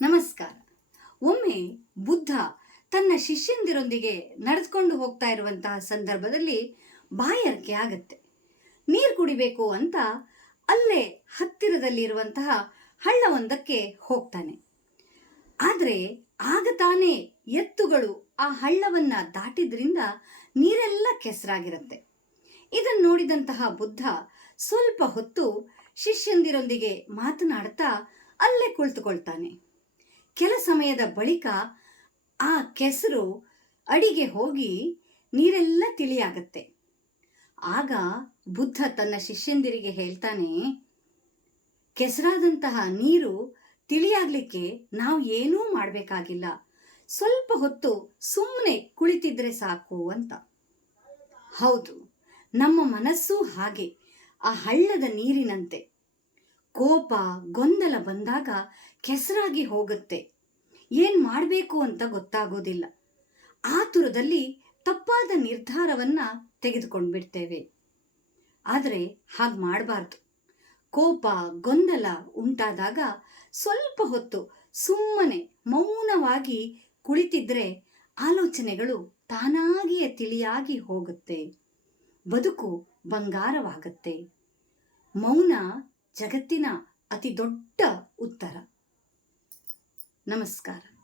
ನಮಸ್ಕಾರ. ಒಮ್ಮೆ ಬುದ್ಧ ತನ್ನ ಶಿಷ್ಯಂದಿರೊಂದಿಗೆ ನಡೆದುಕೊಂಡು ಹೋಗ್ತಾ ಇರುವಂತಹ ಸಂದರ್ಭದಲ್ಲಿ ಬಾಯಾರಿಕೆ ಆಗತ್ತೆ. ನೀರು ಕುಡಿಬೇಕು ಅಂತ ಅಲ್ಲೇ ಹತ್ತಿರದಲ್ಲಿರುವಂತಹ ಹಳ್ಳವೊಂದಕ್ಕೆ ಹೋಗ್ತಾನೆ. ಆದರೆ ಆಗ ತಾನೇ ಎತ್ತುಗಳು ಆ ಹಳ್ಳವನ್ನ ದಾಟಿದ್ರಿಂದ ನೀರೆಲ್ಲ ಕೆಸರಾಗಿರುತ್ತೆ. ಇದನ್ನು ನೋಡಿದಂತಹ ಬುದ್ಧ ಸ್ವಲ್ಪ ಹೊತ್ತು ಶಿಷ್ಯಂದಿರೊಂದಿಗೆ ಮಾತನಾಡ್ತಾ ಅಲ್ಲೇ ಕುಳಿತುಕೊಳ್ತಾನೆ. ಕೆಲ ಸಮಯದ ಬಳಿಕ ಆ ಕೆಸರು ಅಡಿಗೆ ಹೋಗಿ ನೀರೆಲ್ಲ ತಿಳಿಯಾಗತ್ತೆ. ಆಗ ಬುದ್ಧ ತನ್ನ ಶಿಷ್ಯಂದಿರಿಗೆ ಹೇಳ್ತಾನೆ, ಕೆಸರಾದಂತಹ ನೀರು ತಿಳಿಯಾಗ್ಲಿಕ್ಕೆ ನಾವು ಏನೂ ಮಾಡಬೇಕಾಗಿಲ್ಲ, ಸ್ವಲ್ಪ ಹೊತ್ತು ಸುಮ್ಮನೆ ಕುಳಿತಿದ್ರೆ ಸಾಕು ಅಂತ. ಹೌದು, ನಮ್ಮ ಮನಸ್ಸೂ ಹಾಗೆ ಆ ಹಳ್ಳದ ನೀರಿನಂತೆ. ಕೋಪ ಗೊಂದಲ ಬಂದಾಗ ಕೆಸರಾಗಿ ಹೋಗುತ್ತೆ. ಏನ್ ಮಾಡಬೇಕು ಅಂತ ಗೊತ್ತಾಗೋದಿಲ್ಲ. ಆತುರದಲ್ಲಿ ತಪ್ಪಾದ ನಿರ್ಧಾರವನ್ನ ತೆಗೆದುಕೊಂಡ್ಬಿಡ್ತೇವೆ. ಆದರೆ ಹಾಗೆ ಮಾಡಬಾರ್ದು. ಕೋಪ ಗೊಂದಲ ಉಂಟಾದಾಗ ಸ್ವಲ್ಪ ಹೊತ್ತು ಸುಮ್ಮನೆ ಮೌನವಾಗಿ ಕುಳಿತಿದ್ರೆ ಆಲೋಚನೆಗಳು ತಾನಾಗಿಯೇ ತಿಳಿಯಾಗಿ ಹೋಗುತ್ತೆ. ಬದುಕು ಬಂಗಾರವಾಗತ್ತೆ. ಮೌನ ಜಗತ್ತಿನ ಅತಿ ದೊಡ್ಡ ಉತ್ತರ. ನಮಸ್ಕಾರ.